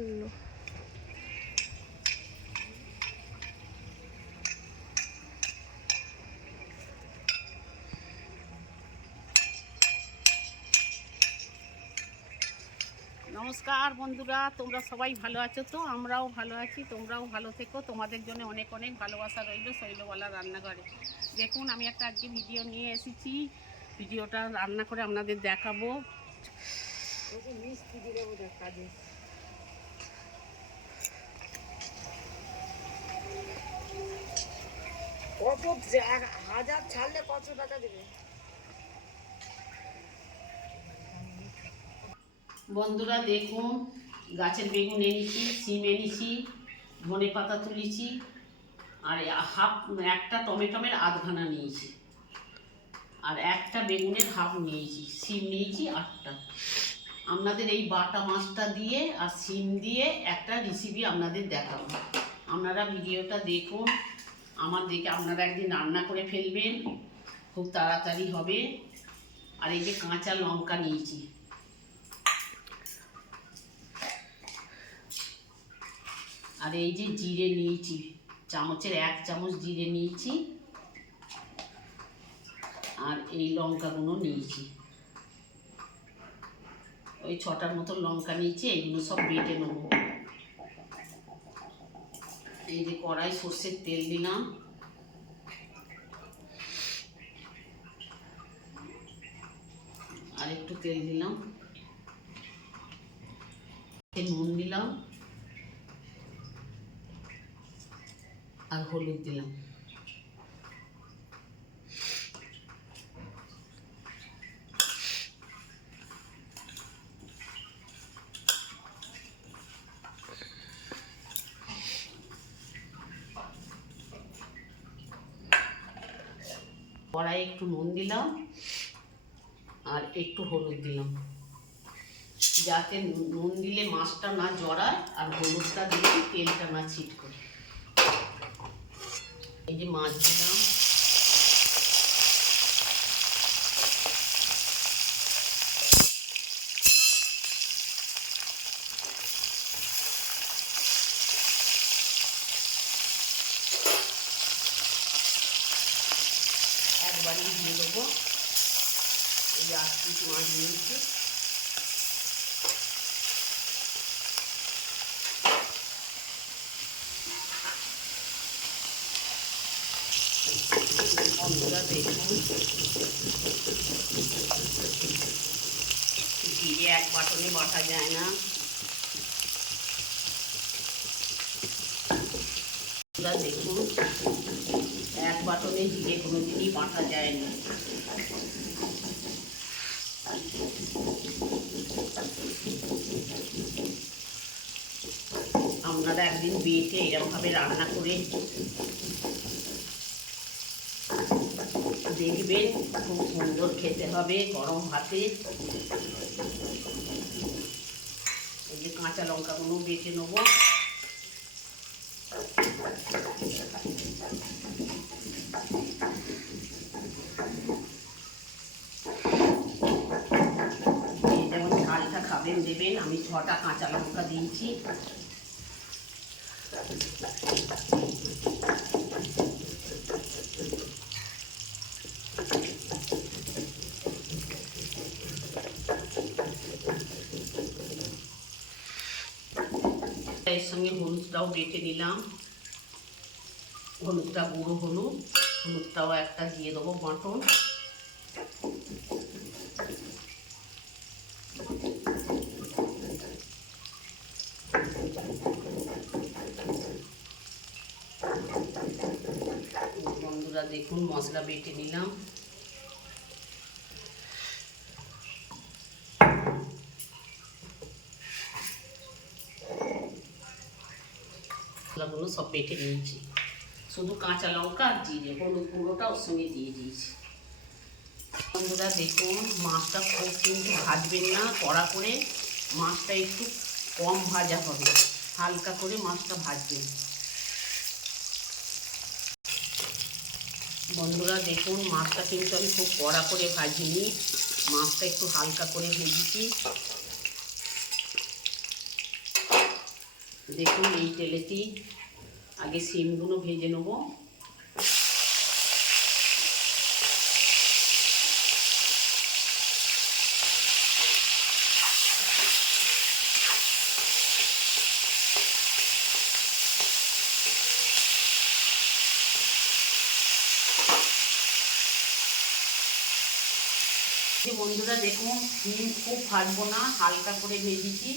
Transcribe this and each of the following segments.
শূন্য নমস্কার বন্ধুরা তোমরা সবাই ভালো আছো তো? আমরাও ভালো আছি তোমরাও ভালো থেকো। তোমাদের জন্য অনেক অনেক ভালোবাসা রইল শৈলবালা রান্নাঘরে। দেখুন আমি একটা আজকে ভিডিও নিয়ে এসেছি। ভিডিওটা রান্না করে আপনাদের দেখাবো। কত যে- হাজার ছাড়লে টাকা দেবে। বন্ধুরা দেখুন, গাছের বেগুন এনেছি, সিম এনেছি, ধনে পাতা তুলেছি, আর হাফ, একটা টমেটোমের আধখানা নিয়েছি। আর একটা বেগুনের হাফ নিয়েছি, সিম নিয়েছি আটটা। আপনাদের এই বাটা মাছটা দিয়ে আর সিম দিয়ে একটা রেসিপি আপনাদের দেখাবো। আপনারা ভিডিওটা দেখুন আমার দেখে আপনারা একদিন রান্না করে ফেলবেন, খুব তাড়াতাড়ি হবে। আর এই যে কাঁচা লঙ্কা নিয়েছি। আর এই যে জিরে নিয়েছি, চামচের এক চামচ জিরে নিয়েছি। আর এই লঙ্কাগুলো নিয়েছি। ওই ছটার মতো লঙ্কা নিয়েছি এইগুলো সব বেটে নেব। এই যে কড়াই সর্ষের তেল দিলাম। আর একটু তেল দিলাম। নুন দিলাম। আর হলুদ দিলাম কড়াই একটু নুন দিলাম আর একটু হলুদ দিলাম। যাতে নুন দিলে মাছটা না জড়ায় আর হলুদটা দিলে তেলটা না ছিট করে এই যে মাছ দিলাম। পিস মাছ নিয়েছি জিরে এক বাটনে বাটা যায় না দেখুন, এক বাটনে জিরে কোনোদিনই বাটা যায় না। আপনারা একদিন বিয়েতে এরকমভাবে রান্না করে দেখবেন খুব সুন্দর খেতে হবে গরম ভাতে। যে কাঁচা লঙ্কাগুলো বেটে নেব। যেমন ঝালটা খাবেন দেবেন, আমি ছটা কাঁচা লঙ্কা দিয়েছি। এর সঙ্গে হলুদটাও বেটে নিলাম হলুদটা গুঁড়ো হলুদ হলুদটাও একটা দিয়ে দেবো বাটন বন্ধুরা দেখুন, মশলা বেটে নিলাম। মশলাগুলো সব বেটে নিয়েছি। শুধু কাঁচা লঙ্কা আর জিরে, হলুদ গুঁড়োটা ওর সঙ্গে দিয়ে দিয়েছি। বন্ধুরা, দেখুন, মাছটা খুব কিন্তু ভাজবেন না, কড়া করে। মাছটা একটু কম ভাজা হবে। হালকা করে মাছটা ভাজবেন। বন্ধুরা দেখুন, মাছটা কিন্তু আমি খুব কড়া করে ভাজিনি। মাছটা একটু হালকা করে ভেজেছি। দেখুন এই তেলেটি আগে সিমগুলো ভেজে নেব। বন্ধুরা দেখুন, সিম খুব ভাজবো না, হালকা করে ভেজেছি।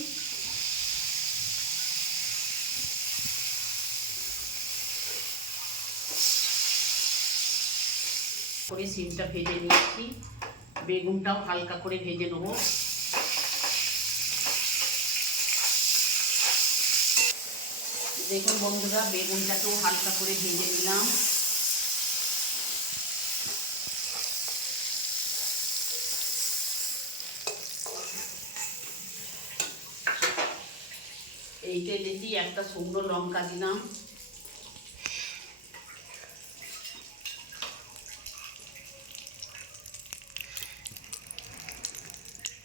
করে সিমটা ভেজে নিয়েছি। বেগুনটাও হালকা করে ভেজে নেব। দেখুন বন্ধুরা, বেগুনটাকেও হালকা করে ভেজে নিলাম। এই তেলেতেই একটা শুকনো লঙ্কা দিলাম।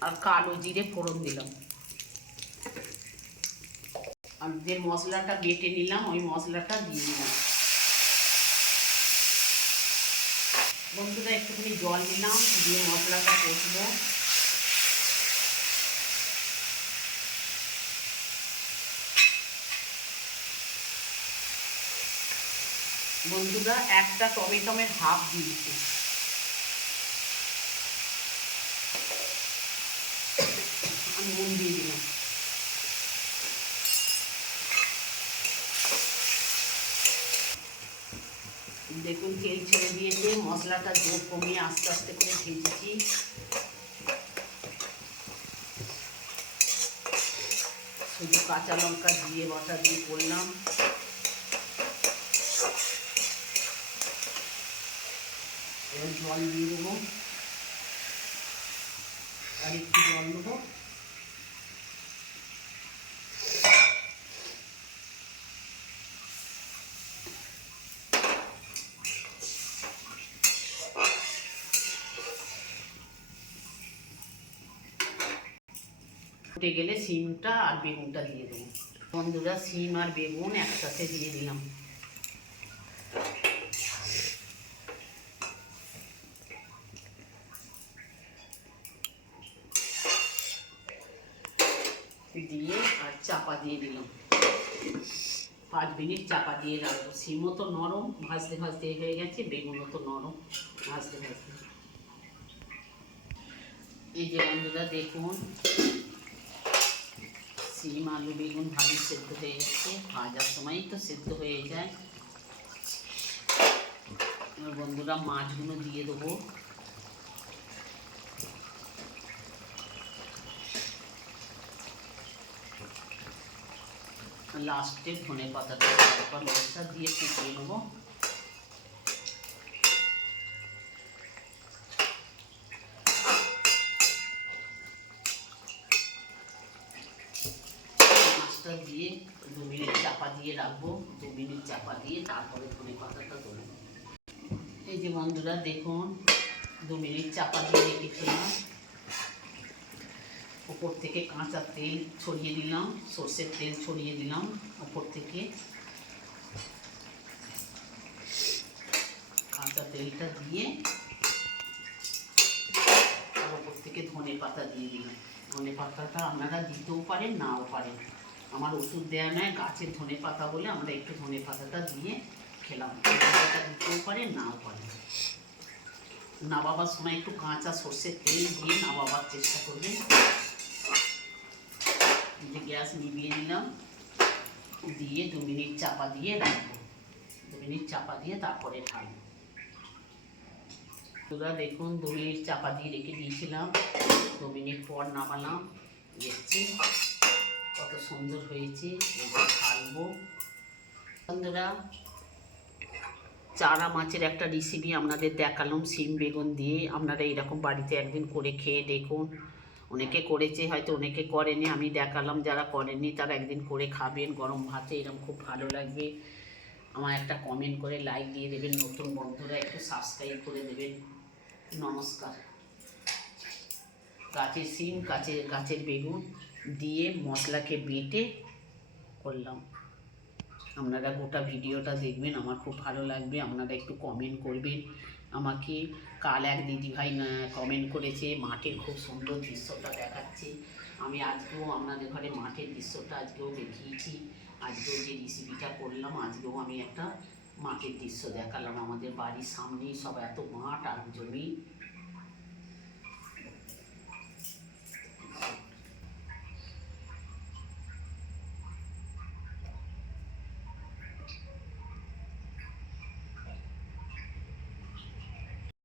আর কালো জিরে ফোড়ন দিলাম। আর যে মশলাটা বেটে নিলাম, ওই মশলাটা দিয়ে দিলাম। বন্ধুরা, একটুখানি জল দিলাম, দিয়ে মশলাটা কষবো। বন্ধুরা, একটা টমেটোমের হাফ দিয়েছি নুন দিয়ে দিলাম। দেখুন, তেল ছেড়ে দিয়েছে, মশলাটা জোর কমিয়ে আস্তে আস্তে করে ভেজেছি। শুধু কাঁচা লঙ্কা দিয়ে বাটা দিয়ে করলাম। এবার জল দিয়ে দেবো। আর একটু জল দেবো। গেলে সিমটা আর বেগুনটা দিয়ে দেবো। বন্ধুরা, সিম আর বেগুন একসাথে দিয়ে দিলাম দিয়ে আর চাপা দিয়ে দিলাম। পাঁচ মিনিট চাপা দিয়ে রাখব। সিমও তো নরম, ভাজতে ভাজতে হয়ে গেছে, বেগুনও তো নরম, ভাজতে ভাজতে। এই যে বন্ধুরা, দেখুন, সিম, আলু, বেগুন ভাজি সেদ্ধ হয়ে গেছে। ভাজার সময়ই তো সেদ্ধ হয়ে যায়। এবার বন্ধুরা, মাছগুলো দিয়ে দেবো। লাস্টে ধনে পাতাটা তারপর লবণটা দিয়ে ফুটিয়ে নেব দিয়ে দু মিনিট চাপা দিয়ে রাখব দু মিনিট চাপা দিয়ে তারপরে ধনে পাতাটা দেবো এই যে বন্ধুরা দেখুন দু মিনিট চাপা দিয়ে রেখেছিলাম ওপর থেকে কাঁচা তেল ছড়িয়ে দিলাম, সর্ষের তেল ছড়িয়ে দিলাম ওপর থেকে। কাঁচা তেলটা দিয়ে আর ওপর থেকে ধনে পাতা দিয়ে দিলাম। ধনে পাতাটা আপনারা দিতেও পারেন, নাও পারেন। আমার ওষুধ দেওয়া নয় গাছের ধনে পাতা বলে আমরা একটু ধনে পাতাটা দিয়ে খেলাম। পাতা দিতেও পারেন, নাও পারেন। নাবাবার সময় একটু কাঁচা সর্ষের তেল দিয়ে নাবাবার চেষ্টা করবেন। যে গ্যাস নিভিয়ে নিলাম, দিয়ে দু মিনিট চাপা দিয়ে রাখব। দু মিনিট চাপা দিয়ে তারপরে ঢালবো। তোরা দেখুন, দু মিনিট চাপা দিয়ে রেখে দিয়েছিলাম। দু মিনিট পর নামালাম, দেখছি কত সুন্দর হয়েছে। এবার ঢালবো। বন্ধুরা, চারা মাছের একটা রেসিপি আপনাদের দেখালাম সিম বেগুন দিয়ে। আপনারা এরকম বাড়িতে একদিন করে খেয়ে দেখুন। অনেকে করেছে, হয়তো অনেকে করেনি। আমি দেখালাম যারা করেননি, তারা একদিন করে খাবেন গরম ভাতে এরকম খুব ভালো লাগবে। আমার একটা কমেন্ট করে লাইক দিয়ে দেবেন, নতুন বন্ধুরা একটু সাবস্ক্রাইব করে দেবেন। নমস্কার। গাছের সিম, গাছের গাছের বেগুন দিয়ে মশলাকে বেটে করলাম। আপনারা গোটা ভিডিওটা দেখবেন, আমার খুব ভালো লাগবে। আপনারা একটু কমেন্ট করবেন। আমাকে কাল এক দিদিভাই কমেন্ট করেছে, মাঠের খুব সুন্দর দৃশ্যটা দেখাচ্ছে। আমি আজকেও আপনাদের ঘরে মাঠের দৃশ্যটা আজকেও দেখিয়েছি। আজকেও যে রেসিপিটা করলাম, আজকেও আমি একটা মাঠের দৃশ্য দেখালাম। আমাদের বাড়ির সামনেই সব এত মাঠ, আর জমি